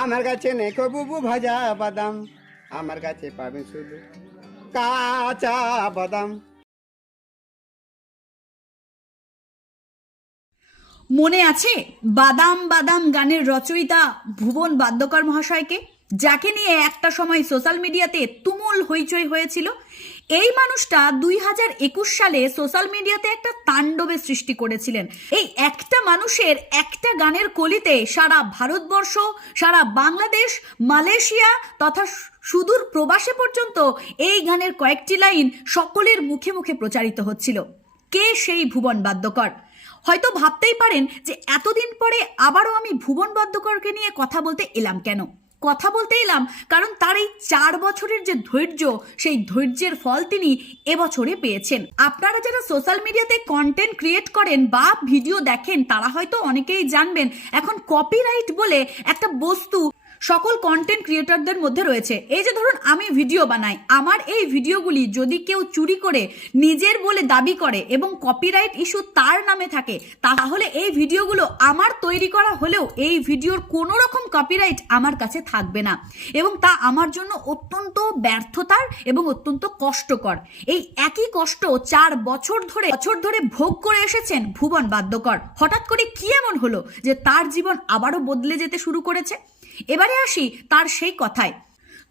আমার কাছে নেই কো বুবু ভাজা বাদাম, আমার কাছে পাবেন শুধু কাঁচা বাদাম। মনে আছে বাদাম বাদাম গানের রচয়িতা ভুবন বাদ্যকর মহাশয়কে, যাকে নিয়ে একটা সময় সোশ্যাল মিডিয়াতে তুমুল হইচই হয়েছিল? এই মানুষটা দুই হাজার একুশ সালে সোশ্যাল মিডিয়াতে একটা তাণ্ডবের সৃষ্টি করেছিলেন। এই একটা মানুষের একটা গানের কলিতে সারা ভারতবর্ষ, সারা বাংলাদেশ, মালয়েশিয়া তথা সুদূর প্রবাসে পর্যন্ত এই গানের কয়েকটি লাইন সকলের মুখে মুখে প্রচারিত হচ্ছিল। কে সেই ভুবন বাদ্যকর? হয়তো ভাবতেই পারেন যে এতদিন পরে আবারও আমি ভুবন বাদ্যকরকে নিয়ে কথা বলতে এলাম কেন? কথা বলতে এলাম, কারণ তার এই চার বছরের যে ধৈর্য, সেই ধৈর্যের ফল তিনি এবছরে পেয়েছেন। আপনারা যারা সোশ্যাল মিডিয়াতে কন্টেন্ট ক্রিয়েট করেন বা ভিডিও দেখেন, তারা হয়তো অনেকেই জানবেন, এখন কপিরাইট বলে একটা বস্তু সকল কন্টেন্ট ক্রিয়েটরদের মধ্যে রয়েছে। এই যে ধরুন, আমি ভিডিও বানাই। আমার এই ভিডিওগুলি যদি কেউ চুরি করে, নিজের বলে দাবি করে এবং কপিরাইট ইস্যু তার নামে থাকে, তাহলে এই ভিডিওগুলো আমার তৈরি করা হলেও এই ভিডিওর কোনো রকম কপিরাইট আমার কাছে থাকবে না। এবং তা আমার জন্য অত্যন্ত ব্যর্থতার এবং অত্যন্ত কষ্টকর। এই একই কষ্ট চার বছর ধরে বছর ধরে ভোগ করে এসেছেন ভুবন বাদ্যকর। হঠাৎ করে কি এমন হলো যে তার জীবন আবারও বদলে যেতে শুরু করেছে? এবারে আসি তার সেই কথায়।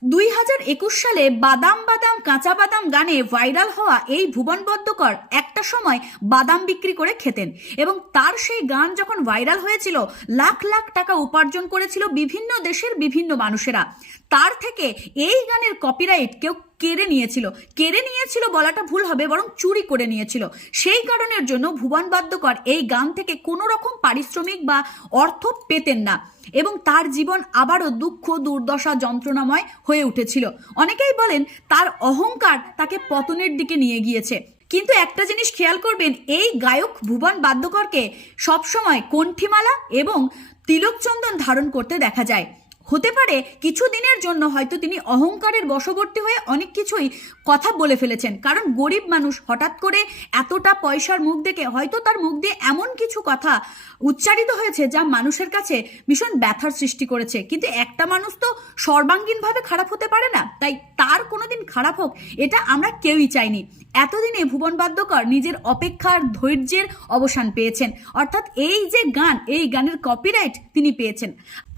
দুই হাজার একুশ সালে বাদাম বাদাম কাঁচা বাদাম গানে ভাইরাল হওয়া এই ভুবন বদ্যকর একটা সময় বাদাম বিক্রি করে খেতেন এবং তার সেই গান যখন ভাইরাল হয়েছিল, লাখ লাখ টাকা উপার্জন করেছিল বিভিন্ন দেশের বিভিন্ন মানুষেরা। তার থেকে এই গানের কপিরাইট কেউ কেড়ে নিয়েছিল। কেড়ে নিয়েছিল বলাটা ভুল হবে, বরং চুরি করে নিয়েছিল। সেই কারণের জন্য ভুবন বাদ্যকর এই গান থেকে কোনো রকম পারিশ্রমিক বা অর্থ পেতেন না এবং তার জীবন আবারও দুঃখ, দুর্দশা, যন্ত্রণাময় হয়ে উঠেছিল। অনেকেই বলেন তার অহংকার তাকে পতনের দিকে নিয়ে গিয়েছে। কিন্তু একটা জিনিস খেয়াল করবেন, এই গায়ক ভুবন বাদ্যকরকে সবসময় কণ্ঠিমালা এবং তিলকচন্দন ধারণ করতে দেখা যায়। হতে পারে কিছু দিনের জন্য হয়তো তিনি অহংকারের বশবর্তী হয়ে অনেক কিছুই কথা বলে ফেলেছেন। কারণ গরিব মানুষ হঠাৎ করে এতটা পয়সার মুখ দেখে হয়তো তার মুখ দিয়ে এমন কিছু কথা উচ্চারিত হয়েছে যা মানুষের কাছে ভীষণ ব্যথার সৃষ্টি করেছে। কিন্তু একটা মানুষ তো সর্বাঙ্গীনভাবে খারাপ হতে পারে না। তাই তার কোনোদিন খারাপ হোক, এটা আমরা কেউই চাইনি। এতদিনে ভুবন বাদ্যকর নিজের অপেক্ষার ধৈর্যের অবসান পেয়েছেন। অর্থাৎ এই যে গান, এই গানের কপিরাইট তিনি পেয়েছেন।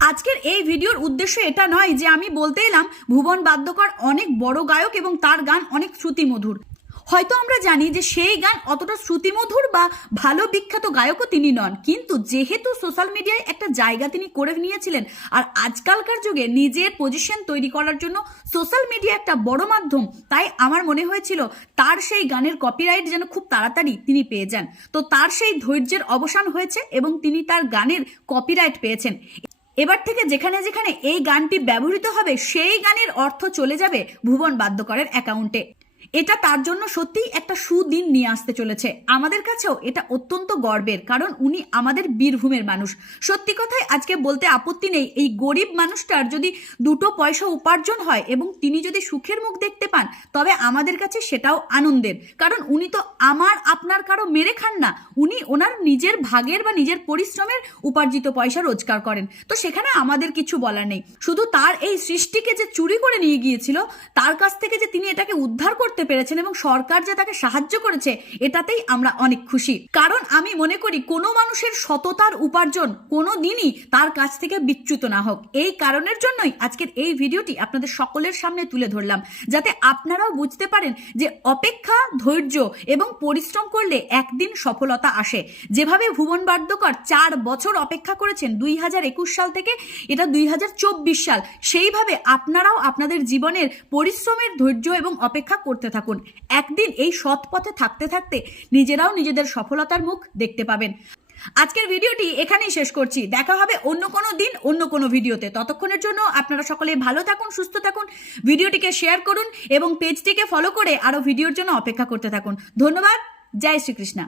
আজকের এই ভিডিওর উদ্দেশ্য এটা নয় যে আমি বলতে এলাম, ভুবন বাদ্যকর অনেক বড় গায়ক এবং তার গান অনেক শ্রুতিমধুর। হয়তো আমরা জানি যে সেই গান অতটা শ্রুতিমধুর বা ভালো বিখ্যাত গায়কও তিনি নন, কিন্তু যেহেতু সোশ্যাল মিডিয়ায় একটা জায়গা তিনি করে নিয়েছিলেন, আর আজকালকার যুগে নিজের পজিশন তৈরি করার জন্য সোশ্যাল মিডিয়া একটা বড় মাধ্যম, তাই আমার মনে হয়েছিল তার সেই গানের কপিরাইট যেন খুব তাড়াতাড়ি তিনি পেয়ে যান। তো তার সেই ধৈর্যের অবসান হয়েছে এবং তিনি তার গানের কপিরাইট পেয়েছেন। এবার থেকে যেখানে যেখানে এই গানটি ব্যবহৃত হবে, সেই গানের অর্থ চলে যাবে ভুবন বাদ্যকরের অ্যাকাউন্টে এটা তার জন্য সত্যিই একটা সুদিন নিয়ে আসতে চলেছে। আমাদের কাছেও এটা অত্যন্ত গর্বের, কারণ উনি আমাদের বীরভূমের মানুষ। সত্যি কথাই আজকে বলতে আপত্তি নেই, এই গরিব মানুষটার যদি দুটো পয়সা উপার্জন হয় এবং তিনি যদি সুখের মুখ দেখতে পান, তবে আমাদের কাছে সেটাও আনন্দের। কারণ উনি তো আমার, আপনার কারও মেরে খান না। উনি ওনার নিজের ভাগের বা নিজের পরিশ্রমের উপার্জিত পয়সা রোজগার করেন। তো সেখানে আমাদের কিছু বলার নেই। শুধু তার এই সৃষ্টিকে যে চুরি করে নিয়ে গিয়েছিল, তার কাছ থেকে যে তিনি এটাকে উদ্ধার করতে পেরেছেন এবং সরকার যে তাকে সাহায্য করেছে, এটাতেই আমরা অনেক খুশি। কারণ আমি মনে করি, কোনো মানুষের সততার উপার্জন কোনো দিনই তার কাছ থেকে বিচ্যুত না হোক। এই কারণের জন্যই আজকের এই ভিডিওটি আপনাদের সকলের সামনে তুলে ধরলাম, যাতে আপনারাও বুঝতে পারেন যে অপেক্ষা, ধৈর্য এবং পরিশ্রম করলে একদিন সফলতা আসে। যেভাবে ভুবন বাদ্যকর চার বছর অপেক্ষা করেছেন, দুই হাজার একুশ সাল থেকে, এটা দুই হাজার চব্বিশ সাল, সেইভাবে আপনারাও আপনাদের জীবনের পরিশ্রমের ধৈর্য এবং অপেক্ষা করতে থাকুন। একদিন এই সৎ পথে থাকতে থাকতে নিজেরাও নিজেদের সফলতার মুখ দেখতে পাবেন। আজকের ভিডিওটি এখানেই শেষ করছি। দেখা হবে অন্য কোনো দিন, অন্য কোনো ভিডিওতে। ততক্ষণের জন্য আপনারা সকলে ভালো থাকুন, সুস্থ থাকুন। ভিডিওটিকে শেয়ার করুন এবং পেজটিকে ফলো করে আরও ভিডিওর জন্য অপেক্ষা করতে থাকুন। ধন্যবাদ। জয় শ্রীকৃষ্ণা।